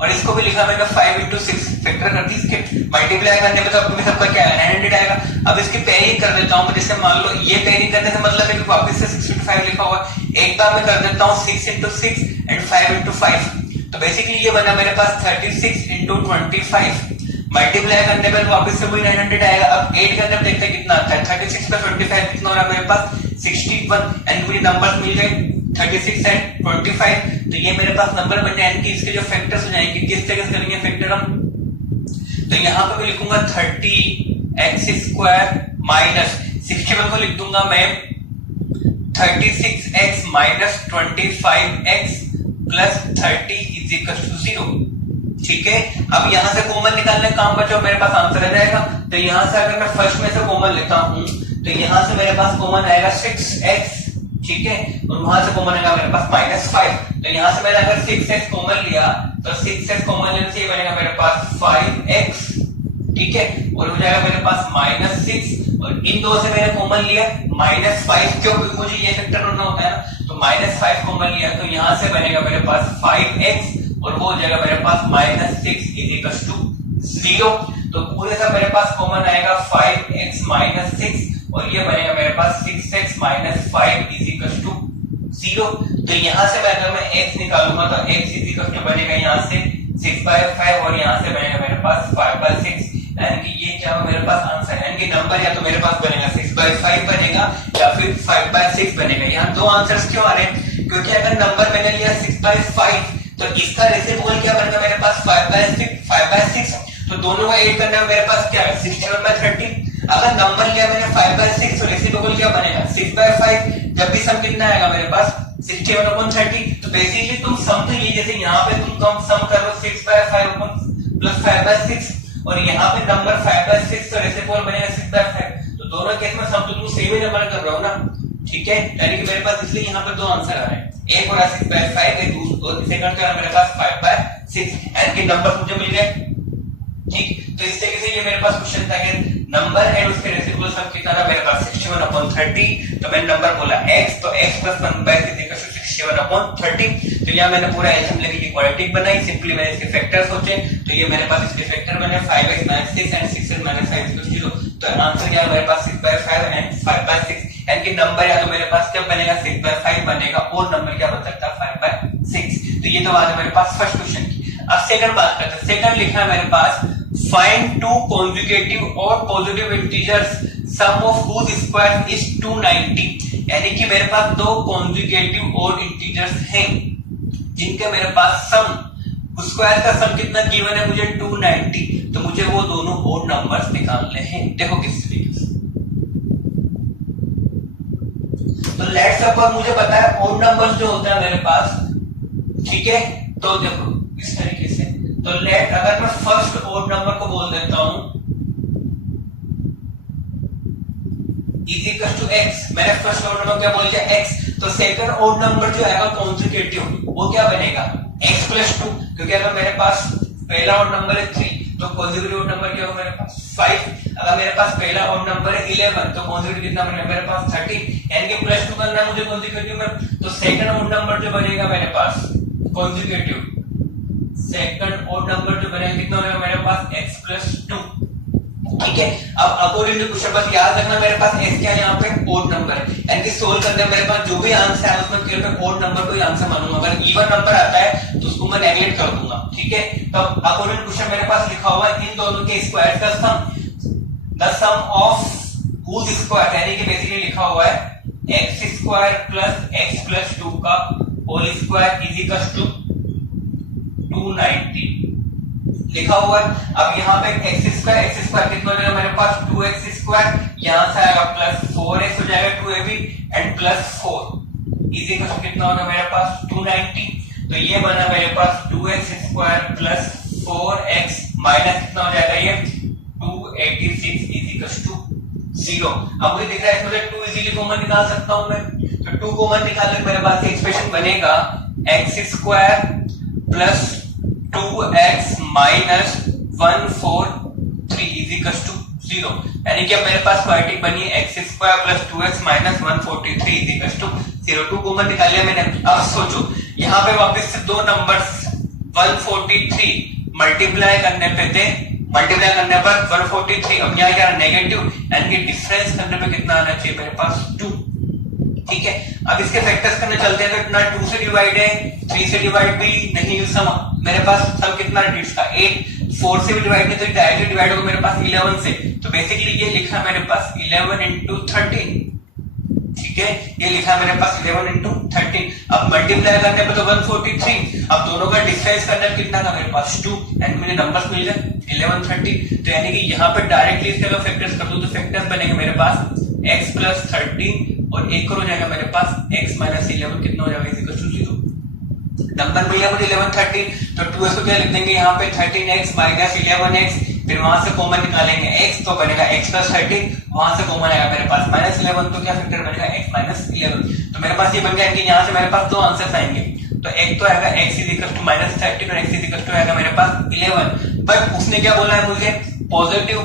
और इसको भी लिखा मैंने 5 इंटू 6। फैक्टर करती इसके मल्टीप्लाई करने में तो अपने सबका क्या है 900 आएगा। अब इसकी पेयरिंग कर देता हूँ, जैसे मान लो ये पेयरिंग करने से मतलब है कि वापस से 65 लिखा हुआ, एक बार मैं कर देता हूँ 6 इंटू 6 एंड 5 इंटू 5। तो बेसिकली ये बना मेरे पास 36 इंटू 25। मल्टीप्लाई करने पर वापस से वही 900 आएगा। अब ऐड करने में देखते हैं कितना आता है, 36 पर 25 कितना हो रहा है मेरे पास 61 एंड मुझे नंबर्स मिल गए 36 एंड 25। तो ये मेरे पास नंबर बन जाए, कि इसके जो फैक्टर्स हो जाएंगे, किस तरीके से करेंगे फैक्टर हम। तो यहाँ पे मैं लिखूंगा 30x² माइनस 61 को लिख दूंगा मैं 36x minus 25x plus 30 is equal to 0। ठीक है, अब यहां से कॉमन निकालने का काम बचा, मेरे पास आंसर आ जाएगा। तो यहां से अगर मैं फर्स्ट में से कॉमन लेता हूं तो यहां से मेरे पास कॉमन आएगा 6x, ठीक है, और वहां से कॉमन आएगा मेरे पास -5। तो यहां से मैंने अगर 6x कॉमन लिया तो 6x कॉमन लेने से ये बनेगा मेरे पास 5x, ठीक है, और हो जाएगा मेरे पास -6। और इन दो से मैंने कॉमन लिया -5, क्योंकि मुझे ये फैक्टर ढूंढना होता है ना, तो -5 कॉमन लिया तो यहां से बनेगा मेरे पास 5x और वो हो जाएगा मेरे पास -6 इज इक्वल टू 0। तो पूरे से मेरे पास कॉमन आएगा 5x माइनस 6 और ये बनेगा मेरे पास 6x minus 5 is equal to 0। तो यहां से मैं अगर मैं x निकालूंगा तो x इज इक्वल टू बनेगा यहां से 6/5 और यहां से बनेगा मेरे पास 5/6, यानी कि ये क्या मेरे पास आंसर है, यानी कि नंबर या तो मेरे पास बनेगा 6/5 बनेगा या फिर 5/6 बनेगा। यहाँ दो आंसर्स क्यों आ रहे हैं, क्योंकि अगर नंबर मैंने लिया 6/5 तो इसका रेसिप्रोकल क्या बनेगा मेरे पास 5/6। तो दोनों का ऐड करने में मेरे पास क्या है 61/30। अगर नंबर लिया मैंने 5/6 तो रेसिप्रोकल क्या बनेगा 6/5। जब भी सम कितना आएगा मेरे पास 61/30। तो बेसिकली तुम सम तो ये जैसे यहाँ पे तुम कम सम करो 6/5 प्लस 5/6 और यहाँ पे नंबर 5/6 तो रेसिप्रोकल बनेगा 6/5। तो दोनों केस में सम तो तुम सेम ही नंबर कर रहे हो ना, ठीक है, यानी कि मेरे पास इसलिए यहाँ पे दो आंसर आ रहे हैं, एक हो रहा 6/5 है, दूसरा सेकंड का मेरे पास 5/6, यानी कि नंबर मुझे मिल गए। ठीक, तो इस तरीके से ये मेरे पास क्वेश्चन था कि नंबर एंड उसके रेसिप्रोकल सम कितना था मेरे पास 61/30। तो मैंने नंबर बोला x, तो x प्लस 1/6 इक्वल टू 61/30। तो यहाँ मैंने पूरा एल्सियम लेके इक्वालिटी बनाई, सिंपली मैंने इसके फैक्टर सोचे, तो ये मेरे पास इसके फैक्टर बने 5x minus 6 and 6x minus 5 equal to 0। तो आंसर क्या है मेरे पास 6/5 एंड 5/6, यानी कि नंबर या तो मेरे पास क्या बनेगा 6/5 बनेगा और नंबर क्या बन सकता है 5/6। तो ये तो बात है मेरे पास फर्स्ट क्वेश्चन की। अब सेकंड बात करते हैं। सेकंड लिखा है मेरे पास फाइंड टू कॉन्जुगेटिव और positive integers sum of whose square is 290, यानी कि मेरे पास दो कॉन्जुगेटिव और इंटीजर्स हैं जिनके मेरे पास सम स्क्वायर का सम कितना गिवन है मुझे 290। तो मुझे वो दोनों और नंबर्स निकालने हैं। देखो किस तरीके से, तो लेट्स सपोज मुझे पता है और नंबर्स जो होता है मेरे पास, ठीक है, तो देखो इस तरीके से तो लेट अगर मैं फर्स्ट ओड नंबर को बोल देता हूं इज इक्वल टू एक्स, मैंने फर्स्ट ओड नंबर क्या बोल दिया एक्स, तो सेकंड ओड नंबर जो आएगा कॉन्जिक्यूटिव वो क्या बनेगा x प्लस 2, क्योंकि अगर मेरे पास पहला ओड नंबर है 3 तो कॉन्जिक्यूटिव ओड नंबर क्या होगा मेरे पास 5, अगर मेरे पास पहला ओड नंबर है 11 तो कॉन्जिक्यूटिव कितना बनेगा मेरे पास 13, यानी कि प्लस 2 करना है मुझे कॉन्जिक्यूटिव में, तो सेकंड ओड नंबर जो बनेगा मेरे पास कॉन्जिक्यूटिव सेकंड ओड नंबर जो बनेगा कितना होगा मेरे पास x प्लस 2, ठीक है। अब अकॉर्डिंग टू क्वेश्चन बस याद रखना मेरे पास s क्या है यहाँ पे ओड नंबर है, यानी कि सोल्व करने मेरे पास जो भी आंसर है उसमें केवल मैं ओड नंबर को ही आंसर मानूंगा, अगर इवन नंबर आता है तो उसको मैं नेगलेक्ट कर दूंगा, ठीक है। तो अकॉर्डिंग टू क्वेश्चन मेरे पास लिखा हुआ है इन दोनों के स्क्वायर का sum, the sum of whose square, यानी कि बेसिकली लिखा हुआ है x square plus x plus 2 का whole square is equal to 290 लिखा हुआ है। अब यहाँ पे x स्क्वायर कितना हो जाएगा मेरे पास 2x स्क्वायर, यहाँ से आएगा प्लस 4x हो जाएगा 2ab and plus 4 is equal to कितना होगा मेरे पास 290, तो ये बना मेरे पास 2x square plus 4x minus कितना हो जाएगा ये 286 इज इक्वल टू 0। अब मुझे दिख रहा है इसमें से 2 इजीली कॉमन निकाल सकता हूं मैं, तो 2 कॉमन निकालने पर मेरे पास एक्सप्रेशन बनेगा x square plus 2x minus 143 is equal to 0, यानी कि अब मेरे पास क्वाड्रेटिक बनी है x square plus 2x minus 143 is equal to 0। 2 common निकाल लिया मैंने। अब सोचो यहाँ पे वापस से दो नंबर्स 143 मल्टीप्लाई करने पे थे, मल्टीप्लाई करने पर 143, अब यहाँ क्या नेगेटिव, यानी कि डिफरेंस करने पे कितना आना चाहिए मेरे पास 2, ठीक है। अब इसके फैक्टर्स करने चलते हैं, तो ना 2 से डिवाइड है 3 से डिवाइड भी नहीं, सम मेरे पास सम कितना है डिजिट्स का 8, 4 से भी डिवाइड नहीं तो डायरेक्टली डिवाइड होगा मेरे पास 11 से, तो बेसिकली ये लिखा है मेरे पास 11 into 13, ठीक है, ये लिखा है मेरे पास 11 into 13। अब मल्टीप्लाई करने पे तो 143, अब दोनों का डिफरेंस करने पे कितना था मेरे पास 2, यानी मुझे नंबर्स मिल गए 11 30, तो यानी कि यहाँ पे डायरेक्टली इसके अगर फैक्टर्स कर दूं तो फैक्टर्स बनेंगे मेरे पास x प्लस 13 और एक और हो जाएगा मेरे पास x माइनस 11 कितना हो जाएगा इज इक्वल टू 0। नंबर मिल गया मुझे 11 13, तो 2x को क्या लिख देंगे यहाँ पे 13x माइनस 11x, फिर वहां से कॉमन निकालेंगे x तो बनेगा x प्लस 13, वहां से कॉमन आएगा मेरे पास माइनस 11, तो क्या फैक्टर बनेगा x माइनस 11, तो मेरे पास ये बन गया कि यहाँ से मेरे पास दो आंसर आएंगे, तो एक तो आएगा x is equal to minus 13 और x इज इक्वल टू आएगा मेरे पास 11, बट उसने क्या बोला है मुझे पॉजिटिव,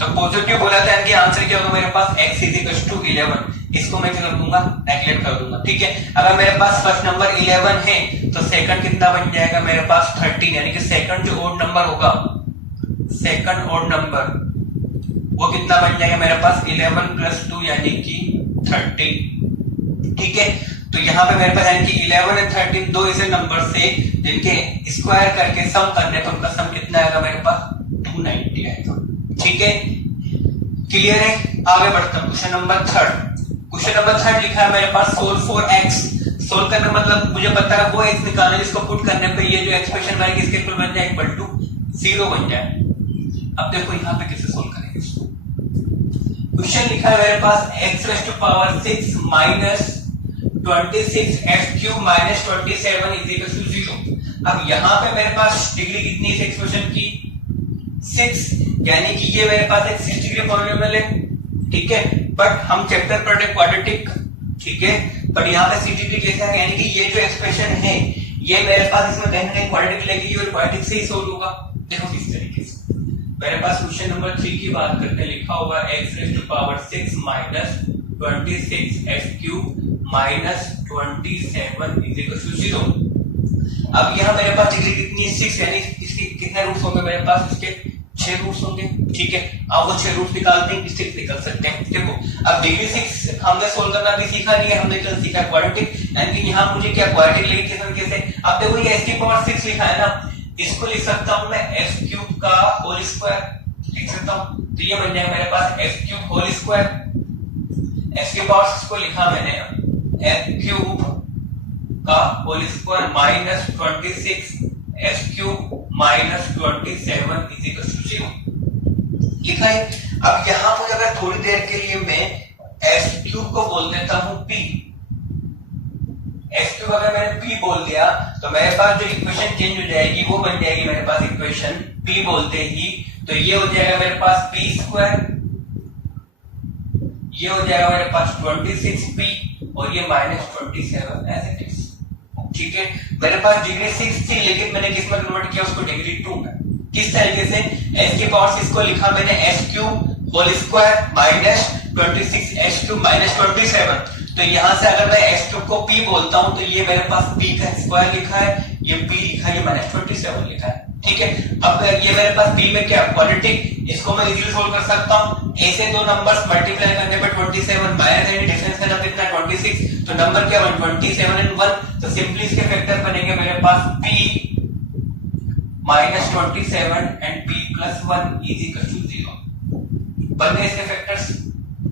तो पॉजिटिव बोला था यानी कि आंसर क्या होगा मेरे पास x इज इक्वल टू 11, इसको मैं क्या कर दूंगा नेगलेक्ट कर दूंगा, ठीक है। अगर मेरे पास फर्स्ट नंबर 11 है तो सेकंड कितना बन जाएगा मेरे पास 13, यानी कि सेकंड जो ओड नंबर होगा, सेकंड ओड नंबर वो कितना बन जाएगा मेरे पास 11 प्लस 2 यानी कि 13, ठीक है। तो यहाँ पे मेरे पास यानी कि 11 और 13 दो ऐसे नंबर से जिनके स्क्वायर करके सम करने पर उनका सम कितना आएगा मेरे पास 290 आएगा, ठीक है, क्लियर है। आगे बढ़ता हूं क्वेश्चन नंबर 3। क्वेश्चन नंबर 3 लिखा है मेरे पास सोल्व फॉर x, सोल्व करने मतलब मुझे पता है वो x निकालना जिसको पुट करने पे ये जो एक्सप्रेशन बनेगी इसके इक्वल बन जाए इक्वल टू 0 बन जाए। अब देखो यहाँ पे कैसे सोल्व करेंगे इसको। क्वेश्चन लिखा है मेरे पास x raise to power 6 minus 26x cube minus 27 is equal to 0। अब यहाँ पे मेरे पास डिग्री कितनी है इस एक्सप्रेशन की 6, यानी कि ये मेरे पास एक 6 डिग्री पॉलिनोमियल है, ठीक है, बट हम चैप्टर पढ़ रहे क्वाड्रेटिक, ठीक है, बट यहाँ पे 6 डिग्री कैसा है, यानी कि ये जो एक्सप्रेशन है ये मेरे पास इसमें कहीं ना कहीं क्वाड्रेटिक लगेगी और क्वाड्रेटिक से ही सोल्व होगा। देखो किस तरीके से मेरे पास क्वेश्चन नंबर 3 की बात करते हैं, लिखा हुआ है x raise to power 6 minus 26x cube minus 27 is equal to 0। अब यहाँ मेरे पास डिग्री कितनी है 6, यानी इसके कितने रूट्स होंगे मेरे पास, इसके 6 रूट्स होंगे, ठीक है। अब वो 6 रूट्स निकालते हैं, इससे निकल सकते हैं। देखो अब डिग्री 6 हमने सोल्व करना भी सीखा नहीं है, हमने कल सीखा क्वाड्रेटिक, यानी कि यहाँ मुझे क्या क्वाड्रेटिक लेगी किस तरीके से। अब देखो ये x की पावर 6 लिखा है ना, इसको लिख सकता हूं मैं x क्यूब का होल स्क्वायर लिख सकता हूं, तो ये बन जाएगा मेरे पास x cube whole square, x की पावर 6 को लिखा मैंने x क्यूब का whole square minus 26 x cube minus 27 is equal to 0 लिखा है। अब यहां पर अगर थोड़ी देर के लिए मैं x क्यूब को बोल देता हूं p, एस क्यूब अगर मैंने पी बोल दिया तो मेरे पास जो इक्वेशन चेंज हो जाएगी वो बन जाएगी मेरे पास इक्वेशन पी बोलते ही, तो ये हो जाएगा मेरे पास पी स्क्वायर, ये हो जाएगा मेरे पास 26p और ये -27 एज इट इज। ठीक है, मेरे पास डिग्री 6 थी लेकिन मैंने किस में कन्वर्ट किया उसको डिग्री 2 में। किस तरीके से, s की पावर 6 को लिखा मैंने s cube whole square minus 26s cube minus 27। तो यहां से अगर मैं s क्यूब को p बोलता हूं तो ये मेरे पास p का स्क्वायर लिखा है, ये p लिखा है, ये -27 लिखा है। ठीक है, अब ये मेरे पास p में क्या क्वाड्रेटिक, इसको मैं इजीली सोल्व कर सकता हूं। a से दो नंबर्स मल्टीप्लाई करने पे 27 माइनस यानी डिफरेंस का जब कितना 26, तो नंबर क्या 27 एंड 1, तो सिंपली इसके फैक्टर बनेंगे मेरे पास p -27 and p + 1 is equal to 0। बन गए इसके फैक्टर्स।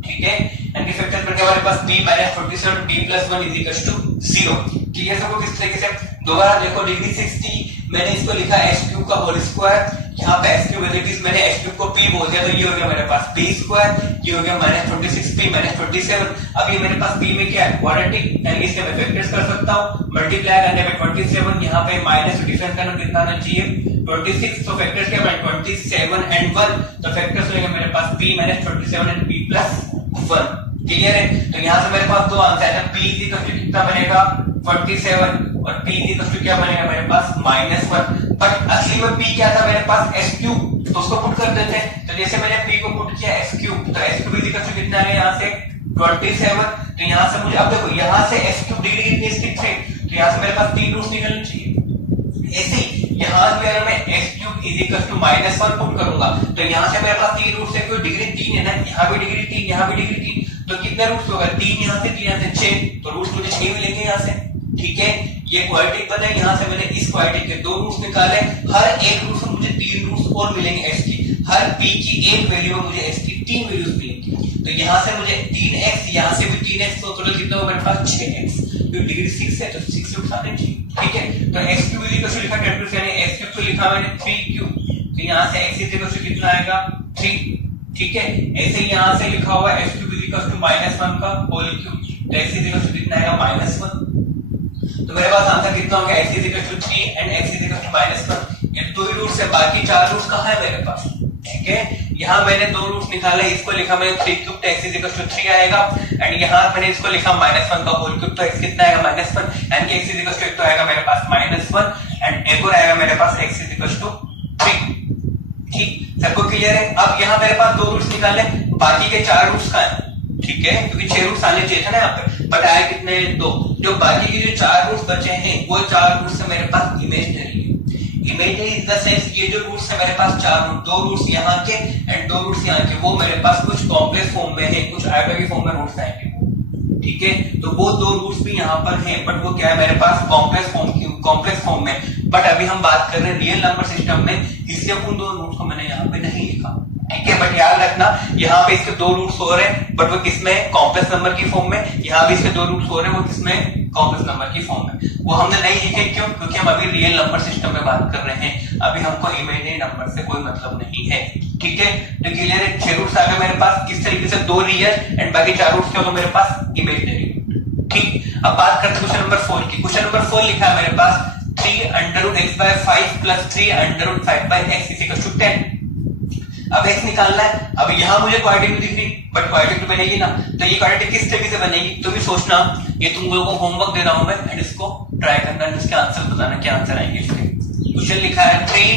ठीक है, इनके फैक्टर करके हमारे पास p -27 p + 1 is equal to 0। Clear सबको किस तरीके से, दोबारा देखो डिग्री 6 थी, मैंने इसको लिखा s क्यूब का होल स्क्वायर, यहाँ पे s क्यूब रिलेटिव मैंने s क्यूब को p बोल दिया तो ये हो गया मेरे पास p स्क्वायर, ये हो गया -26p -27। अब ये मेरे पास p में क्या है क्वाड्रेटिक, यानी इसके मैं फैक्टर्स कर सकता हूँ, मल्टीप्लाई करने पे 27, यहाँ पे माइनस डिफरेंस करना कितना आना चाहिए 26, तो फैक्टर्स क्या बने 27 एंड 1, तो फैक्टर्स होगा मेरे पास p -27 एंड p + 1। क्लियर है, तो यहाँ से मेरे पास दो आंसर है, p कितना बनेगा 47 और p क्या बनेगा मेरे पास -1। बट असली में p क्या था मेरे पास s क्यूब, तो उसको पुट कर देते हैं। तो जैसे मैंने p को पुट किया s क्यूब, तो s क्यूब कितना है यहाँ से 27, तो यहाँ से मुझे अब देखो यहाँ से s क्यूब डिग्री कितनी इसकी 3, तो यहाँ से मेरे पास 3 रूट्स निकलने चाहिए। ऐसे यहाँ पे अगर मैं s क्यूब -1 पुट करूंगा तो यहाँ से मेरे पास 3 रूट्स है, क्योंकि डिग्री 3 है ना, यहाँ भी डिग्री 3 यहाँ भी डिग्री 3, तो कितने रूट्स होगा 3 यहाँ से 3 यहाँ से 6, तो रूट्स मुझे 6 मिलेंगे यहाँ से। ठीक है, ये क्वाड्रेटिक बना, यहाँ से मैंने इस क्वाड्रेटिक के 2 रूट्स निकाले, हर एक रूट से मुझे 3 रूट्स और मिलेंगे s की, हर p की एक वैल्यू में मुझे s की 3 वैल्यूज मिलेंगी। तो यहाँ से मुझे 3x, यहाँ से भी 3x, तो टोटल कितना होगा मेरे पास 6x, क्योंकि डिग्री 6 है तो 6 रूट्स आने चाहिए। ठीक है, तो x क्यूब इक्वल टू लिखा कैपिटल यानी x क्यूब को लिखा मैंने 3 क्यूब, तो यहाँ से x इक्वल टू कितना आएगा 3। ठीक है, ऐसे यहाँ से लिखा हुआ x क्यूब इक्वल टू -1 का होल क्यूब, तो x इक्वल टू कितना आएगा -1। तो मेरे पास आंसर कितना हो गया x equal to 3 and x equal to -1। ये 2 रूट्स है, बाकी 4 रूट्स कहाँ है मेरे पास। ठीक है, यहाँ मैंने 2 रूट्स निकाले, इसको लिखा मैंने 3 क्यूब, तो x इक्वल टू 3 आएगा, एंड यहाँ मैंने इसको लिखा -1 का होल क्यूब, तो x कितना आएगा -1, यानी कि x इक्वल टू एक तो आएगा मेरे पास -1 एंड एक और आएगा मेरे पास x इक्वल टू 3। ठीक, सबको क्लियर है। अब यहाँ मेरे पास 2 रूट्स निकाले, बाकी के 4 रूट्स का है। ठीक है, क्योंकि 6 रूट्स आने चाहिए था ना यहाँ पे, बट आए कितने 2, जो बाकी के जो 4 रूट्स बचे हैं वो 4 रूट्स से मेरे पास इमेजिनरी है। इमेजिनरी इन द सेंस ये जो रूट्स है मेरे पास 4 रूट, 2 रूट्स यहाँ के एंड 2 रूट्स यहाँ के, वो मेरे पास कुछ कॉम्प्लेक्स फॉर्म में है, कुछ आयोटा फॉर्म में रूट्स आएंगे। ठीक है, तो वो 2 रूट्स भी यहाँ पर हैं, बट वो क्या है मेरे पास कॉम्प्लेक्स फॉर्म में। बट अभी हम बात कर रहे हैं रियल नंबर सिस्टम में, इसलिए उन 2 रूट्स को मैंने यहाँ पे नहीं लिखा। ठीक है, बट याद रखना यहाँ पे इसके 2 रूट्स हो रहे हैं, बट वो किसमें कॉम्प्लेक्स नंबर की फॉर्म में, यहाँ भी इसके 2 रूट्स हो रहे हैं, वो किसमें कॉम्प्लेक्स नंबर की फॉर्म में। वो हमने नहीं लिखे, क्यों, क्योंकि हम अभी रियल नंबर सिस्टम में बात कर रहे हैं, अभी हमको इमेजिनरी नंबर से कोई मतलब नहीं है। ठीक है, तो क्लियर है, 6 रूट्स आ गए मेरे पास, किस तरीके से 2 रियल एंड बाकी 4 रूट्स क्या होगा मेरे पास इमेजिनरी। ठीक, अब बात करते हैं क्वेश्चन नंबर 4 की। क्वेश्चन नंबर 4 लिखा है मेरे पास 3√x/5 + 3√5/x = 10। अब x निकालना है। अब यहाँ मुझे क्वाड्रेटिक दिख रही, बट क्वाड्रेटिक बनेगी ना, तो ये क्वाड्रेटिक किस तरीके से बनेगी तो भी सोचना, ये तुम लोगों को होमवर्क दे रहा हूं मैं, एंड इसको ट्राई करना, इसके आंसर बताना क्या आंसर आएंगे इसके। क्वेश्चन लिखा है 3,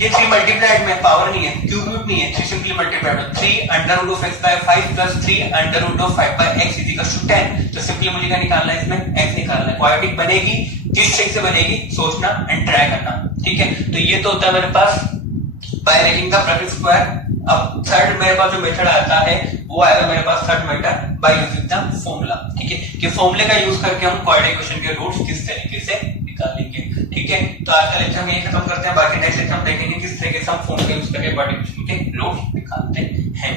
ये 3 मल्टीप्लाइड में पावर नहीं है, क्यूब रूट नहीं है, 3 सिंपली मल्टीप्लाइड है, 3√x/5 + 3√5/x = 10। तो सिंपली मुझे क्या निकालना है, इसमें x निकालना है। क्वाड्रेटिक बनेगी, किस तरीके से बनेगी सोचना एंड ट्राई करना। ठीक है, तो ये तो होता है मेरे पास बाय रेटिंग का प्रोडक्ट स्क्वायर। अब थर्ड मेरे पास जो मेथड आता है वो आएगा मेरे पास third method by using the formula. ठीक है, कि फॉर्मूले का यूज करके हम क्वाड्रेटिक इक्वेशन के रूट्स किस तरीके से निकालेंगे। ठीक है, तो आज का लेक्चर हम यही खत्म करते हैं, बाकी नेक्स्ट लेक्चर हम देखेंगे किस तरीके से हम फॉर्मूला यूज करके क्वाड्रेटिक इक्वेशन के रूट्स निकालते हैं।